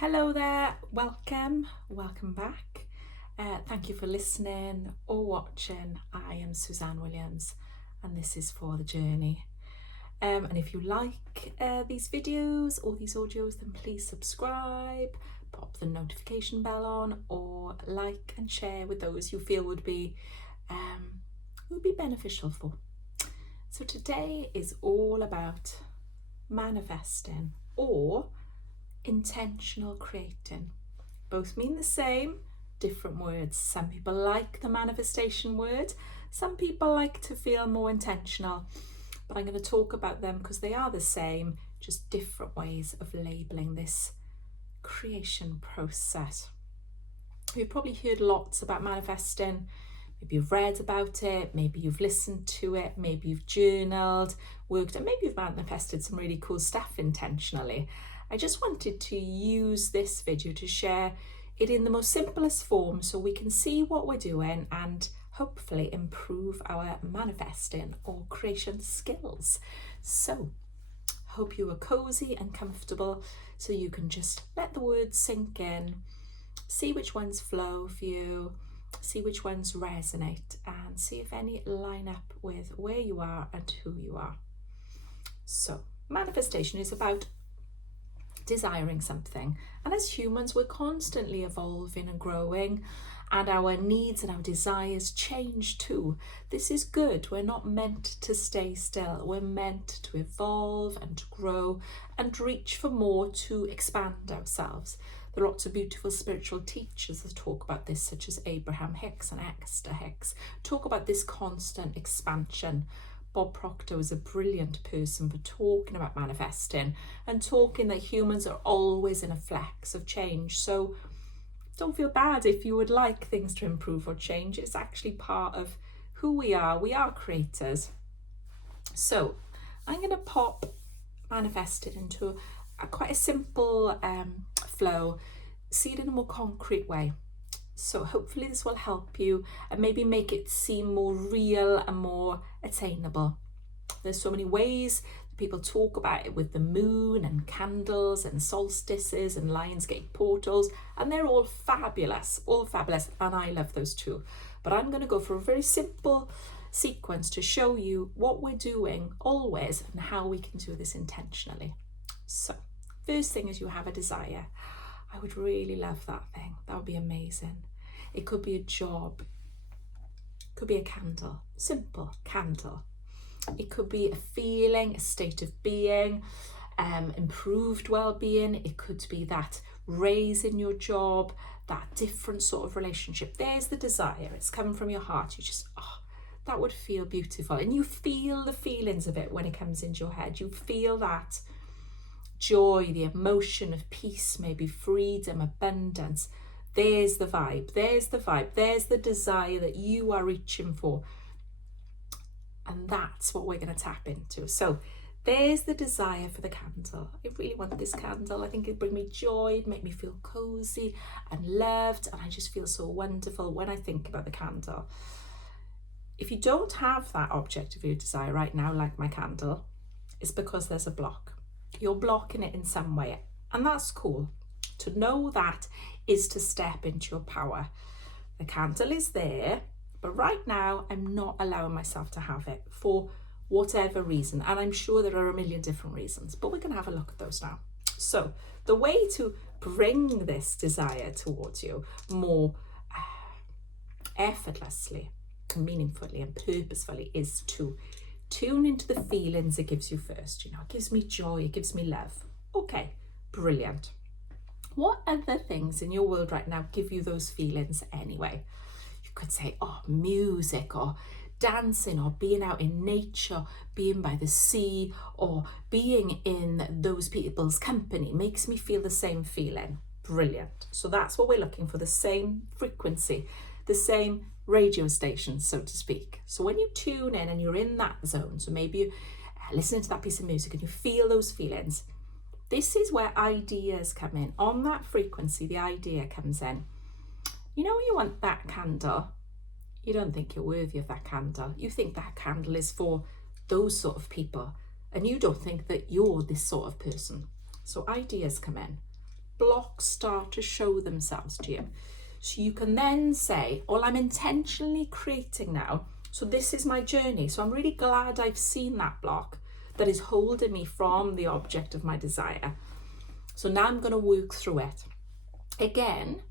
Hello there, welcome back. Thank you for listening or watching. I am Suzanne Williams and this is For the Journey. And if you like these videos or these audios, then please subscribe, pop the notification bell on, or like and share with those you feel would be beneficial for. So today is all about manifesting or intentional creating. Both mean the same, different words. Some people like the manifestation word, some people like to feel more intentional, but I'm going to talk about them because they are the same, just different ways of labeling this creation process. You've probably heard lots about manifesting. Maybe you've read about it, maybe you've listened to it, maybe you've journaled, worked, and maybe you've manifested some really cool stuff intentionally. I just wanted to use this video to share it in the most simplest form so we can see what we're doing and hopefully improve our manifesting or creation skills. So, hope you are cozy and comfortable so you can just let the words sink in, see which ones flow for you, see which ones resonate, and see if any line up with where you are and who you are. So, manifestation is about desiring something, and as humans we're constantly evolving and growing, and our needs and our desires change too. This is good. We're not meant to stay still. We're meant to evolve and to grow and reach for more, to expand ourselves. There are lots of beautiful spiritual teachers that talk about this, such as Abraham Hicks and Esther Hicks, talk about this constant expansion. Bob Proctor was a brilliant person for talking about manifesting and talking that humans are always in a flux of change. So don't feel bad if you would like things to improve or change. It's actually part of who we are. We are creators. So I'm going to pop manifested into quite a simple flow, see it in a more concrete way. So hopefully this will help you and maybe make it seem more real and more attainable. There's so many ways people talk about it, with the moon and candles and solstices and Lionsgate portals, and they're all fabulous, and I love those too. But I'm going to go for a very simple sequence to show you what we're doing always and how we can do this intentionally. So first thing is, you have a desire. I would really love that thing. That would be amazing. It could be a job, it could be a candle, simple candle. It could be a feeling, a state of being, improved well-being. It could be that raise in your job, that different sort of relationship. There's the desire. It's coming from your heart. You just, that would feel beautiful. And you feel the feelings of it when it comes into your head. You feel that joy, the emotion of peace, maybe freedom, abundance. There's the vibe, there's the desire that you are reaching for. And that's what we're going to tap into. So there's the desire for the candle. I really want this candle. I think it'd bring me joy, it'd make me feel cozy and loved, and I just feel so wonderful when I think about the candle. If you don't have that object of your desire right now, like my candle, it's because there's a block. You're blocking it in some way, and that's cool. To know that is to step into your power. The candle is there, but right now I'm not allowing myself to have it for whatever reason, and I'm sure there are a million different reasons, but we're going to have a look at those now. So the way to bring this desire towards you more effortlessly, meaningfully and purposefully is to tune into the feelings it gives you first. It gives me joy, it gives me love. Okay, brilliant. What other things in your world right now give you those feelings anyway? You could say, music, or dancing, or being out in nature, being by the sea, or being in those people's company makes me feel the same feeling. Brilliant. So that's what we're looking for, the same frequency, the same radio station, so to speak. So when you tune in and you're in that zone, so maybe you listening to that piece of music and you feel those feelings, this is where ideas come in. On that frequency, the idea comes in. You want that candle. You don't think you're worthy of that candle. You think that candle is for those sort of people, and you don't think that you're this sort of person. So ideas come in. blocks start to show themselves to you. So you can then say, well, I'm intentionally creating now. So this is my journey. So I'm really glad I've seen that block that is holding me from the object of my desire. So now I'm going to work through it. Again,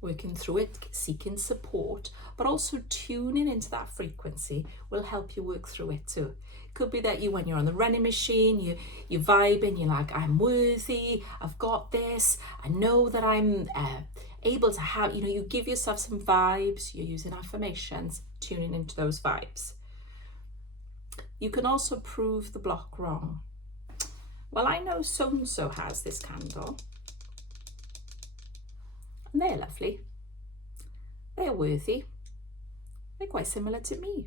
working through it, seeking support, but also tuning into that frequency will help you work through it too. It could be that when you're on the running machine, you're vibing, you're like, I'm worthy, I've got this, I know that I'm able to have, you give yourself some vibes, you're using affirmations, tuning into those vibes. You can also prove the block wrong. Well, I know so-and-so has this candle, and they're lovely, they're worthy, they're quite similar to me.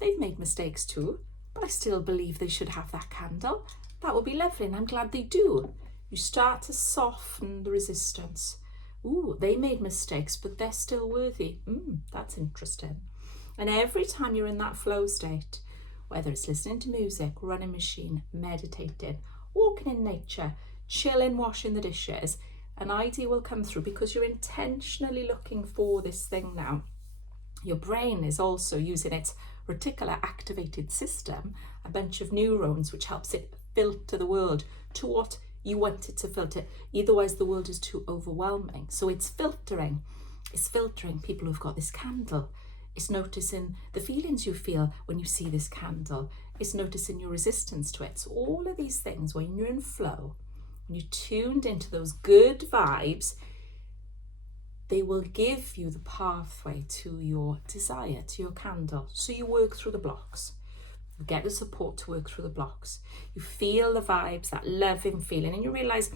They've made mistakes too, but I still believe they should have that candle. That would be lovely, and I'm glad they do. You start to soften the resistance. Ooh, they made mistakes, but they're still worthy. That's interesting. And every time you're in that flow state, whether it's listening to music, running machine, meditating, walking in nature, chilling, washing the dishes, an idea will come through because you're intentionally looking for this thing now. Your brain is also using its reticular activated system, a bunch of neurons which helps it filter the world to what you want it to filter. Otherwise the world is too overwhelming. So it's filtering people who've got this candle. It's noticing the feelings you feel when you see this candle. It's noticing your resistance to it. So all of these things, when you're in flow, when you're tuned into those good vibes, they will give you the pathway to your desire, to your candle. So you work through the blocks. You get the support to work through the blocks. You feel the vibes, that loving feeling, and you realise,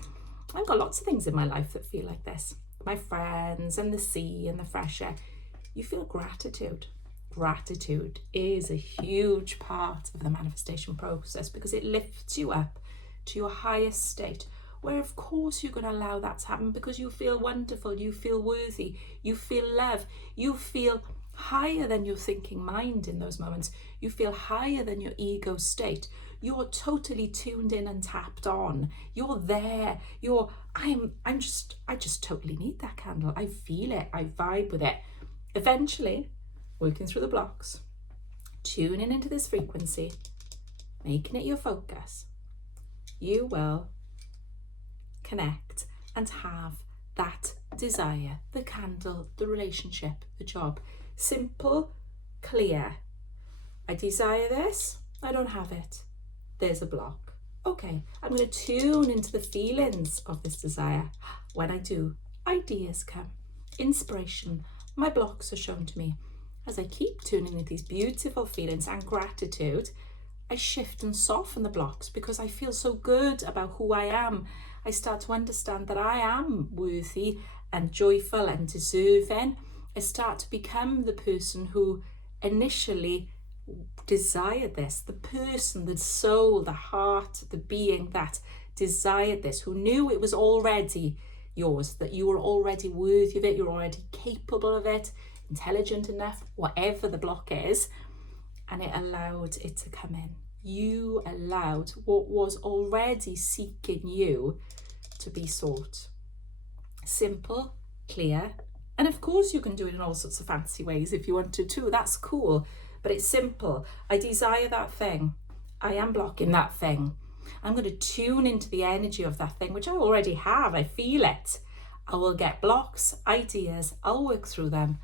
I've got lots of things in my life that feel like this. My friends and the sea and the fresh air. You feel gratitude. Gratitude is a huge part of the manifestation process because it lifts you up to your highest state, where of course you're going to allow that to happen because you feel wonderful, you feel worthy, you feel love, you feel higher than your thinking mind in those moments. You feel higher than your ego state. You're totally tuned in and tapped on. You're there. I just totally need that candle. I feel it. I vibe with it. Eventually, working through the blocks, tuning into this frequency, making it your focus, you will connect and have that desire, the candle, the relationship, the job. Simple, clear. I desire this, I don't have it. There's a block. Okay, I'm going to tune into the feelings of this desire. When I do, ideas come, inspiration, my blocks are shown to me. As I keep tuning into these beautiful feelings and gratitude, I shift and soften the blocks because I feel so good about who I am. I start to understand that I am worthy and joyful and deserving. I start to become the person who initially desired this, the person, the soul, the heart, the being that desired this, who knew it was already yours, that you were already worthy of it, you're already capable of it, intelligent enough, whatever the block is, and it allowed it to come in. You allowed what was already seeking you to be sought. Simple, clear, and of course you can do it in all sorts of fancy ways if you wanted to, that's cool, but it's simple. I desire that thing. I am blocking that thing. I'm going to tune into the energy of that thing, which I already have. I feel it. I will get blocks, ideas, I'll work through them,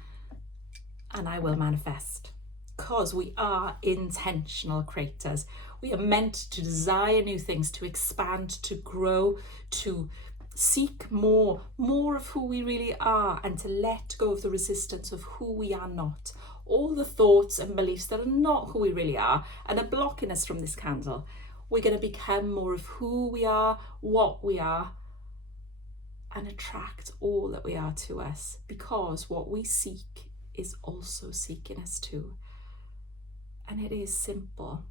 and I will manifest. Because we are intentional creators. We are meant to desire new things, to expand, to grow, to seek more of who we really are, and to let go of the resistance of who we are not. All the thoughts and beliefs that are not who we really are and are blocking us from this candle. We're going to become more of who we are, what we are, and attract all that we are to us, because what we seek is also seeking us too. And it is simple.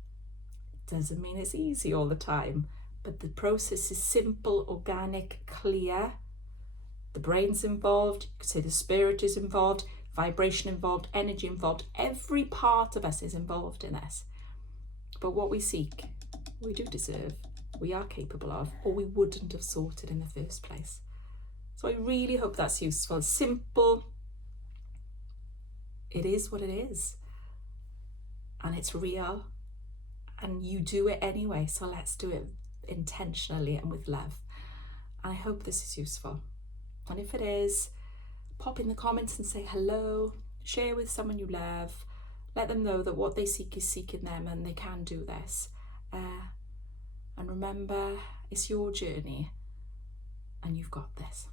It doesn't mean it's easy all the time, but the process is simple, organic, clear. The brain's involved, you could say the spirit is involved, vibration involved, energy involved. Every part of us is involved in this. But what we seek, we do deserve, we are capable of, or we wouldn't have sought it in the first place. So I really hope that's useful. Simple. It is what it is. And it's real. And you do it anyway. So let's do it intentionally and with love. And I hope this is useful. And if it is, pop in the comments and say hello. Share with someone you love. Let them know that what they seek is seeking them and they can do this. And remember, it's your journey and you've got this.